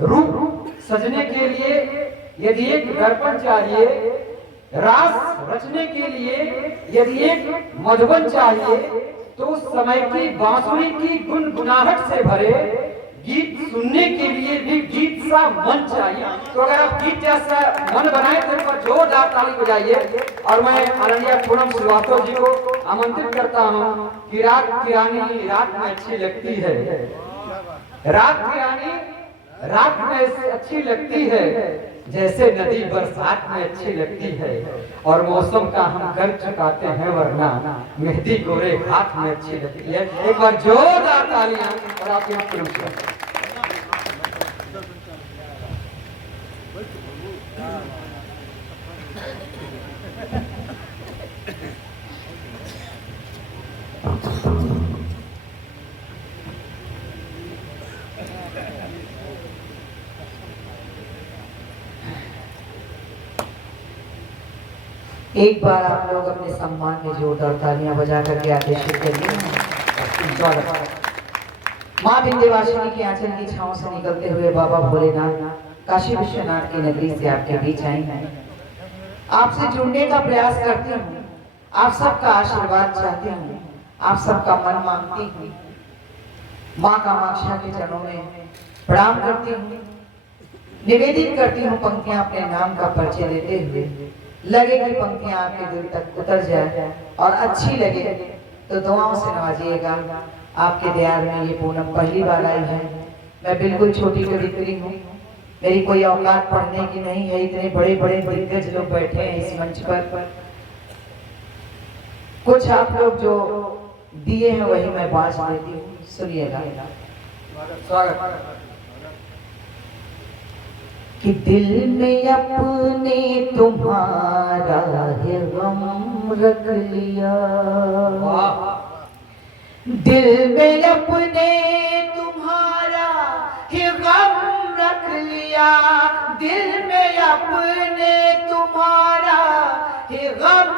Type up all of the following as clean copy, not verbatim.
रूप सजने के लिए यदि एक दर्पण चाहिए, रास रचने के लिए यदि एक मधुबन चाहिए, तो उस समय की बांसुरी की गुनगुनाहट से भरे गीत सुनने के लिए भी गीत सा मन चाहिए। तो अगर आप गीत जैसा मन बनाए तो एक जोरदार ताली बजाइए। और मैं आनंदिया पूनम श्रीवास्तव जी को आमंत्रित करता हूँ कि रात की रानी रात में अच्छी लगती है, रात की रानी रात में ऐसे अच्छी लगती है जैसे नदी बरसात में अच्छी लगती है, और मौसम का हम कर चुकाते हैं वरना मेहंदी गोरे हाथ में अच्छी लगती है। एक बार जोरदार तालियां और आपके एक बार आप लोग अपने सम्मान में जोरदार तालियां बजा करके आदेशित करिए। माँ विंध्यवासिनी के आंचल की छांव से निकलते हुए बाबा भोलेनाथ काशी विश्वनाथ की नगरी से आपके बीच आई हैं। आपसे जुड़ने का प्रयास करती हूँ, आप सबका आशीर्वाद चाहती हूँ, आप सबका मन मांगती हूँ। माँ कामाक्षा के चरणों में प्रणाम करती हूँ, निवेदित करती हूँ पंक्तियां अपने नाम का परिचय देते हुए। लगे कि पंक्तियां आपके दिल तक उतर जाए और अच्छी लगे तो दुआओं से नवाजिएगा। आपके दयार में ये पूनम पहली बार आई है। मैं बिल्कुल छोटी कवित्री हूँ, मेरी कोई औकात पढ़ने की नहीं है। इतने बड़े बड़े दिग्गज लोग बैठे हैं इस मंच पर, कुछ आप लोग जो दिए हैं वही मैं बांट देती हूँ, सुनिएगा। स्वागत। कि दिल में अपने तुम्हारा है गम रख लिया, दिल में अपने तुम्हारा है गम रख लिया, दिल में अपने तुम्हारा है गम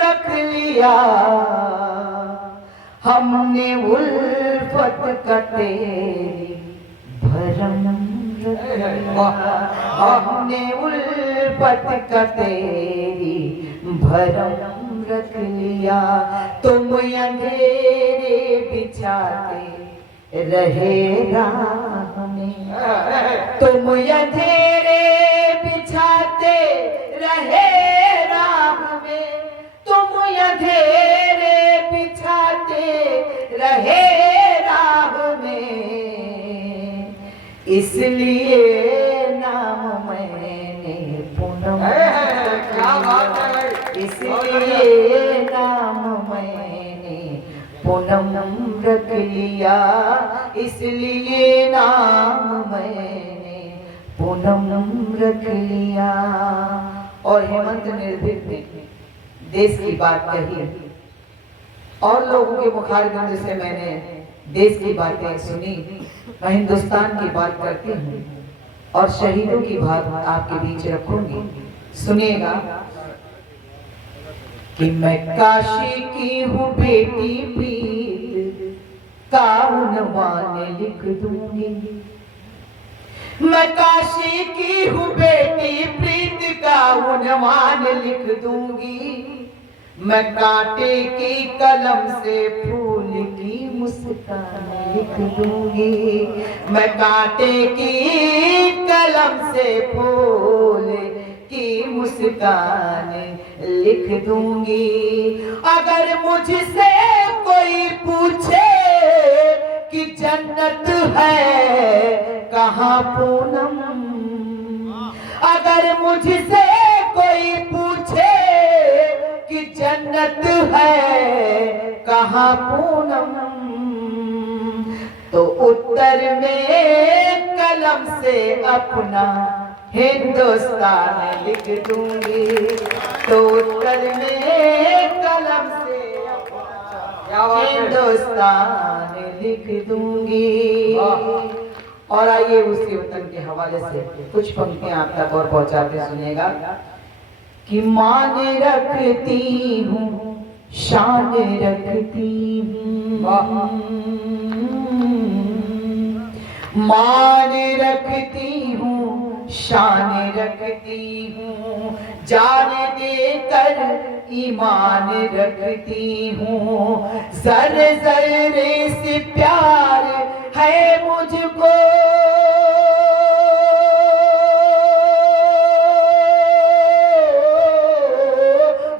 रख लिया। हमने उल्फत का तेरी भरम, हमने उल्फत का तेरी भरम रख लिया। तुम अंधेरे बिछाते रहे राह में, तुम अंधेरे बिछाते रहे राह में, तुम अंधेरे बिछाते रहे राह में। इसलिए नाम मैंने पूनम, क्या बात है, इसलिए नाम मैंने पूनम रख लिया, इसलिए नाम मैंने पूनम रख लिया। और हेमंत निर्भीक ने देश की बात कही और लोगों के मुखारबिंद से मैंने देश की बातें सुनी। मैं हिंदुस्तान की बात करती हूँ और शहीदों की बात आपके बीच रखूंगी, सुनिएगा। कि मैं काशी की हूँ बेटी प्रीत का उन्वान लिख दूंगी, मैं काशी की हूँ बेटी प्रीत का उन्वान लिख दूंगी। मैं कांटे की कलम से फूल की मुस्कान लिख दूंगी, मैं कांटे की कलम से फूल की मुस्कान लिख दूंगी। अगर मुझसे कोई पूछे कि जन्नत है कहाँ पूनम, अगर मुझसे कोई पूछे कि जन्नत है कहाँ पूनम, तो उत्तर में कलम से अपना हिंदुस्तान लिख दूंगी, तो उत्तर में कलम से अपना हिंदुस्तान लिख दूंगी। और आइए उसी वतन के हवाले से कुछ पंक्तियां आप तक और पहुंचाते सुनिएगा। कि मान रखती हूँ शान रखती हूँ, मान रखती हूँ, शान रखती हूँ, जान देकर ईमान रखती हूँ। जर्रे जर्रे से प्यार है मुझको,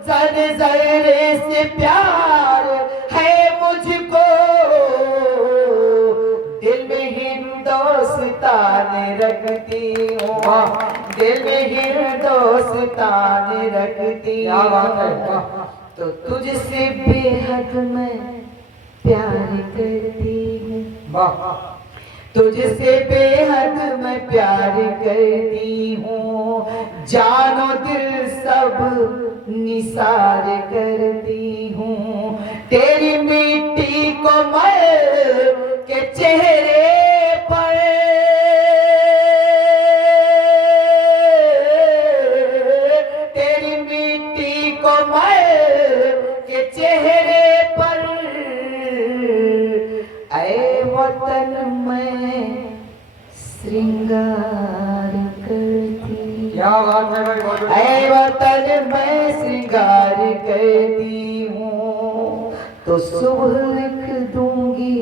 जर्रे जर्रे से प्यार है मुझको। दिल में हिंदुस्तान रखती हूँ, दिल में हिंदुस्तान रखती क्या बात है, हूँ। वाह। तो तुझसे बेहद मैं प्यार करती हूँ, वाह। तुझसे बेहद मैं प्यार करती हूँ। जानो दिल सब निसार करती हूँ। तेरी मिट्टी को मल के चेहरे पर, तेरी मिट्टी को मल के चेहरे पर, ऐ वतन में श्रृंगार करती। क्या बात है भाई, बहुत बढ़िया। ऐ वतन में श्रृंगार करती हूँ। तो सुबह लिख दूंगी,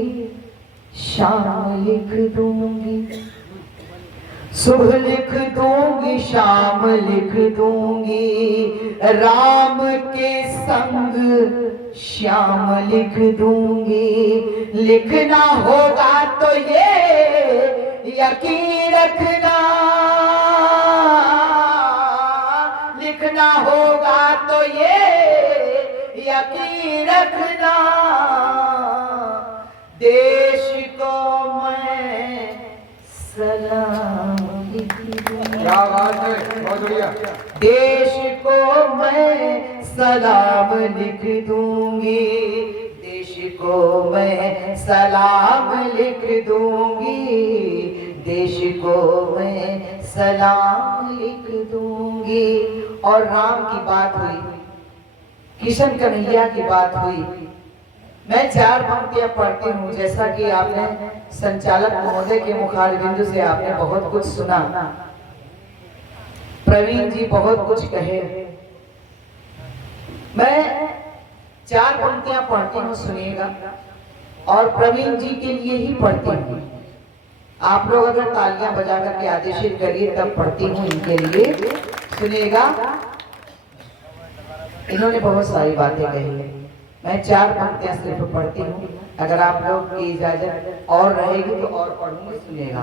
शाम लिख दूंगी, सुबह लिख दूंगी, शाम लिख दूंगी। राम के संग श्याम लिख दूंगी। लिखना होगा तो ये यकीन रखना, लिखना होगा तो ये यकीन रखना। देश को मैं सलाम लिख दूंगी, क्या बात है, बहुत बढ़िया। देश को मैं सलाम लिख दूंगी, देश को मैं सलाम लिख दूंगी, देश को मैं सलाम लिख दूंगी। और राम की बात हुई, किशन कन्हैया की बात हुई। मैं 4 पंक्तियां पढ़ती हूँ, जैसा कि आपने संचालक महोदय के मुखारबिंदु से आपने बहुत कुछ सुना। प्रवीण जी बहुत कुछ कहे, मैं 4 पंक्तियां पढ़ती हूँ, सुनिएगा। और प्रवीण जी के लिए ही पढ़ती हूँ। आप लोग अगर तालियां बजा करके आदेशित करिए तब पढ़ती हूँ इनके लिए, सुनिएगा। इन्होंने बहुत सारी बातें कही है, मैं 4 पंक्तियां सिर्फ पढ़ती हूँ। अगर आप लोग की इजाजत और रहेगी तो और पढ़ूंगी, सुनिएगा।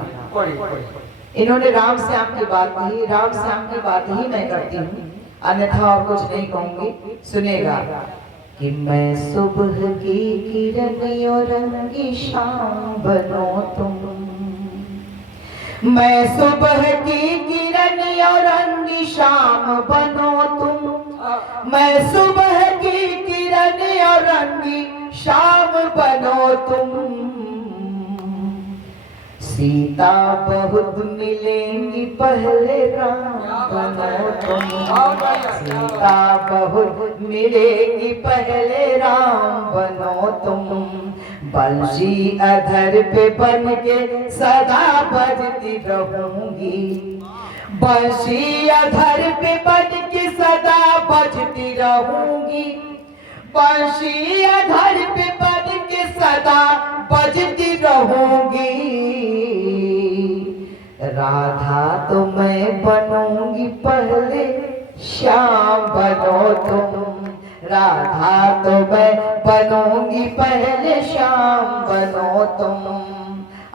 इन्होंने राम श्याम की बात कही, राम श्याम की बात ही मैं करती हूँ, अन्यथा और कुछ नहीं कहूंगी, सुनेगा। कि मैं सुबह की किरण और रंगी शाम बनो तुम, मैं सुबह की किरण और रंगी शाम बनो तुम, मैं सुबह की किरण और रंगी शाम बनो तुम। सीता बहुत मिलेंगी पहले राम बनो तुम, सीता बहुत मिलेंगी पहले राम बनो तुम। बंशी अधर पे बन के सदा बजती रहूंगी, बंशी अधर पे बन के सदा बजती रहूंगी, बंशी अधर पे बन के सदा बजती रहूंगी। राधा तो मैं बनूंगी पहले श्याम बनो तुम, राधा तो मैं बनूंगी पहले श्याम बनो तुम।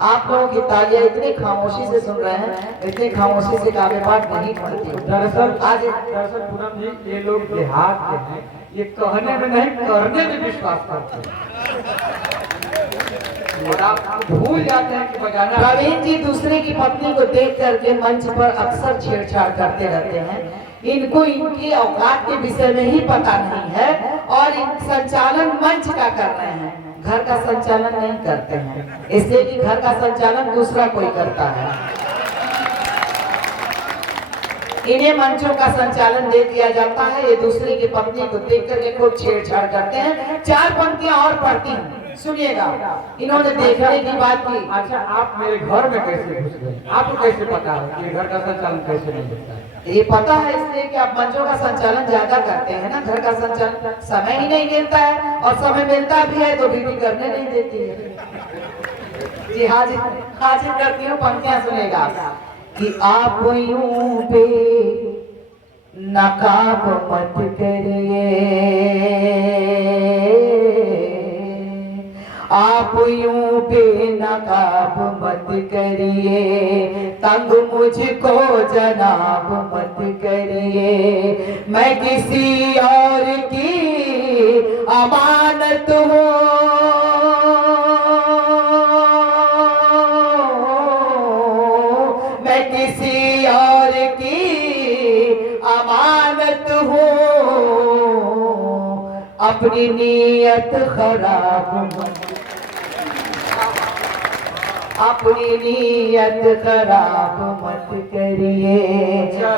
आप लोगों की तालियां इतनी खामोशी से सुन रहे हैं, इतनी खामोशी से काव्य पाठ नहीं पढ़ती। दरअसल आज पूनम जी, ये लोग देहात के हैं, ये कहने में नहीं करने में विश्वास करते हैं। और आप भूल जाते हैं कि बजाना। प्रवीण जी दूसरे की पत्नी को देख करके मंच पर अक्सर छेड़छाड़ करते रहते हैं। इनको इनकी औकात के विषय में ही पता नहीं है और इन संचालन मंच का कर रहे हैं, घर का संचालन नहीं करते हैं, इसलिए कि घर का संचालन दूसरा कोई करता है। इन्हें मंचों का संचालन दे दिया जाता है, ये दूसरे की पत्नी को देख करके खूब छेड़छाड़ करते हैं। 4 पंक्तियां और पढ़ती हूँ, सुनिएगा, इन्होंने देखने की बात की। अच्छा, आप मेरे घर में कैसे घुस गए? आपको कैसे पता है कि घर का संचालन कैसे नहीं होता है? ये पता है इसलिए कि आप मंचों का संचालन ज्यादा करते हैं ना। घर का संचालन समय ही नहीं मिलता है, और समय मिलता भी है तो बीवी करने नहीं देती है। जी हाजिर हाजिर करती हूँ, पंक्तियां सुनेगा कि आप यूं पे नकाब मत करिए, आप यूं बेनकाब मत करिए, तंग मुझको जनाब मत करिए, मैं किसी और की अमानत हूँ, मैं किसी और की अमानत हूँ, अपनी नीयत खराब मत, अपनी नीयत खराब मत करिए,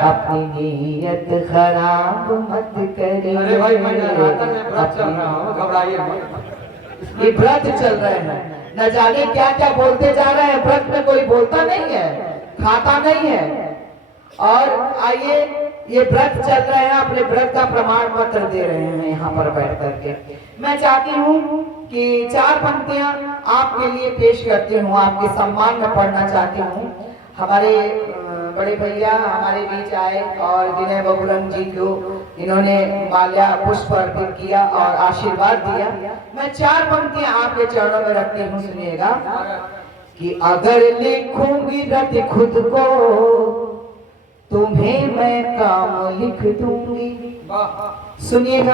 अपनी नीयत खराब मत करिए। अरे भाई, मैं नवरात्र में व्रत चल रहा हूँ, घबराइए मत। ये व्रत चल रहे हैं, न जाने क्या क्या बोलते जा रहे हैं। व्रत में कोई बोलता नहीं है, खाता नहीं है। और आइए, ये व्रत चल रहे हैं, अपने व्रत का प्रमाण पत्र दे रहे हैं यहाँ पर बैठ करके। मैं चाहती हूँ कि 4 पंक्तियां आपके लिए पेश करती हूँ, आपके सम्मान में पढ़ना चाहती हूँ। हमारे बड़े भैया हमारे बीच आए और विनय बबुरन जी को इन्होंने माल्या पुष्प अर्पित किया और आशीर्वाद दिया। मैं 4 पंक्तियां आपके चरणों में रखती हूँ, सुनिएगा कि अगर लिखूंगी रत खुद को, तुम्हें मैं काम लिख दूंगी। सुनिएगा,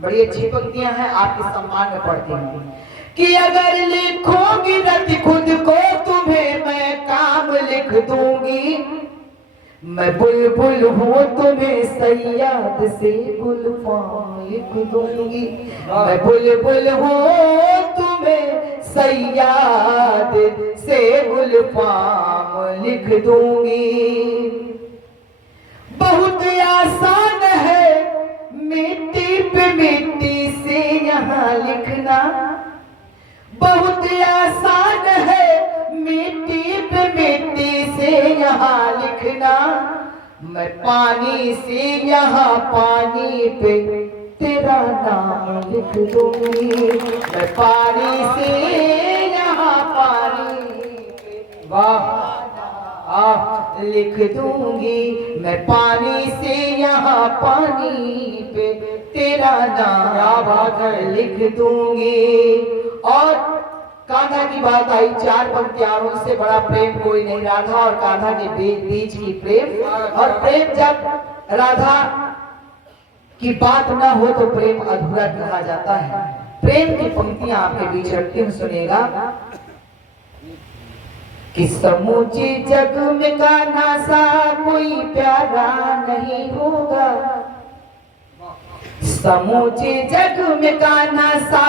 बड़ी अच्छी पंक्तियां हैं, आपके सम्मान में पढ़ती हूँ कि अगर लिखूंगी रत खुद को, तुम्हें मैं काम लिख दूंगी, मैं बुलबुल हूँ तुम्हें सैयाद से गुलफाम लिख दूंगी, मैं बुलबुल हूँ तुम्हें सैयाद से गुलफाम लिख दूंगी। बहुत आसान है मिट्टी पे मिट्टी से यहाँ लिखना, बहुत आसान है मिट्टी पे मिट्टी से यहाँ लिखना, मैं पानी से यहाँ पानी पे तेरा नाम लिख दूंगी, मैं पानी से यहाँ पानी पे वाह आप लिख दूंगी, मैं पानी से यहाँ पानी पे तेरा नाम लिख दूंगी। और कान्हा की बात आई, 4 पंक्तियां, उससे बड़ा प्रेम कोई नहीं। राधा और कान्हा के बीच की प्रेम, और प्रेम जब राधा की बात ना हो तो प्रेम अधूरा कहा जाता है। प्रेम की पंक्तियां आपके बीच रखती हूँ, सुनेगा कि समूचे जग में कान्हा सा कोई प्यारा नहीं होगा, समूचे जग में कान्हा सा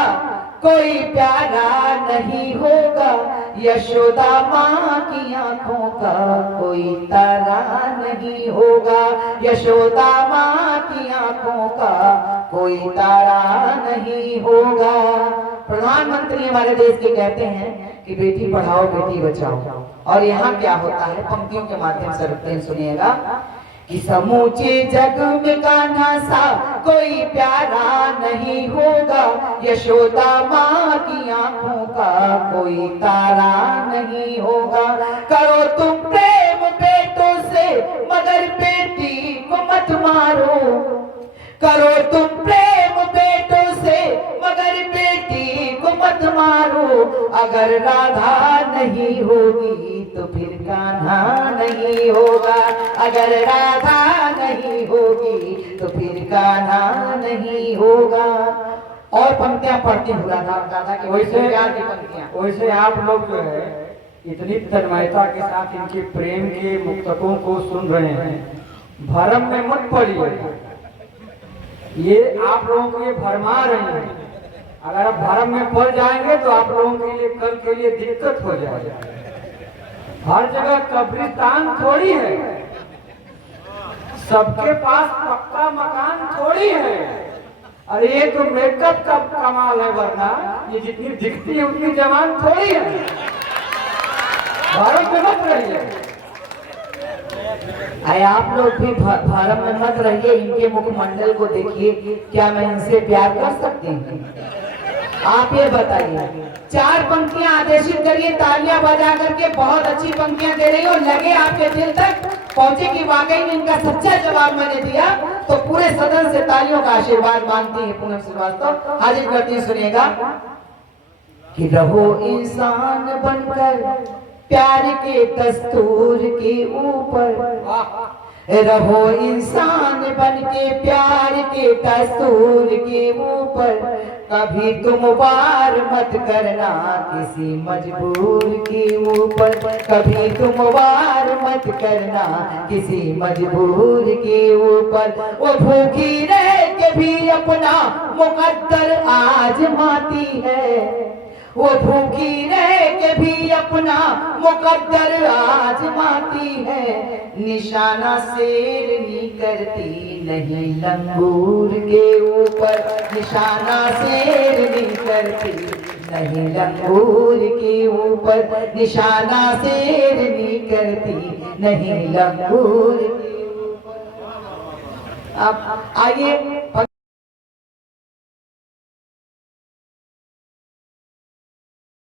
कोई प्यारा नहीं होगा, यशोदा माँ की आंखों का कोई तारा नहीं होगा, यशोदा माँ की आंखों का कोई तारा नहीं होगा। प्रधानमंत्री हमारे देश के कहते हैं कि बेटी पढ़ाओ बेटी बचाओ, और यहाँ क्या होता है, पंक्तियों के माध्यम से रखते हैं, सुनिएगा कि समूचे जग में कान्हा सा कोई प्यारा नहीं होगा, यशोदा माँ की आंखों का कोई तारा नहीं होगा। करो तुम प्रेम बेटों से मगर बेटी को मत मारो, करो तुम प्रेम बेटों से मगर बेटी को मत मारो, अगर राधा नहीं होगी तो फिर कान्हा नहीं होगा, अगर राधा नहीं होगी तो फिर कान्हा नहीं होगा। और पंक्तियां पढ़ती हूँ राधा के वैसे प्यार की पंक्तियां। वैसे आप लोग जो है इतनी तन्मयता के साथ इनके प्रेम के मुक्तकों को सुन रहे हैं, भरम में मत पड़िए, ये आप लोगों को ये भरमा रहे हैं। अगर आप भरम में पड़ जाएंगे तो आप लोगों के लिए कल के लिए दिक्कत हो जाएगी। हर जगह कब्रिस्तान थोड़ी है, सबके पास पक्का मकान थोड़ी है। अरे ये तो मेकअप का कमाल है, वरना ये जितनी दिखती है उतनी जवान थोड़ी है। भारत में मत रहिए। अरे आप लोग भी भारत में मत रहिए, इनके मुखमंडल को देखिए, क्या मैं इनसे प्यार कर सकती हूँ? आप ये बताइए, 4 पंक्तियां आदेशित करिए तालियां बजा करके, बहुत अच्छी पंक्तियां दे रही हो, लगे आपके दिल तक पहुंचे कि वाकई में इनका सच्चा जवाब मैंने दिया, तो पूरे सदन से तालियों का आशीर्वाद मांगती है पूनम श्रीवास्तव। हाजिर करती है, सुनिएगा कि रहो इंसान बनकर प्यार के दस्तूर के ऊपर, रहो इंसान बन के प्यार के दस्तूर के ऊपर, कभी तुम वार मत करना किसी मजबूर के ऊपर, कभी तुम वार मत करना किसी मजबूर के ऊपर। वो भूखी रह के भी अपना मुकद्दर आजमाती है, वो भूखी रह के भी अपना मुकद्दर आजमाती है, निशाना शेरनी करती नहीं लंगूर के ऊपर, निशाना शेरनी करती नहीं लंगूर के ऊपर, निशाना शेरनी करती नहीं लंगूर के ऊपर। अब आइए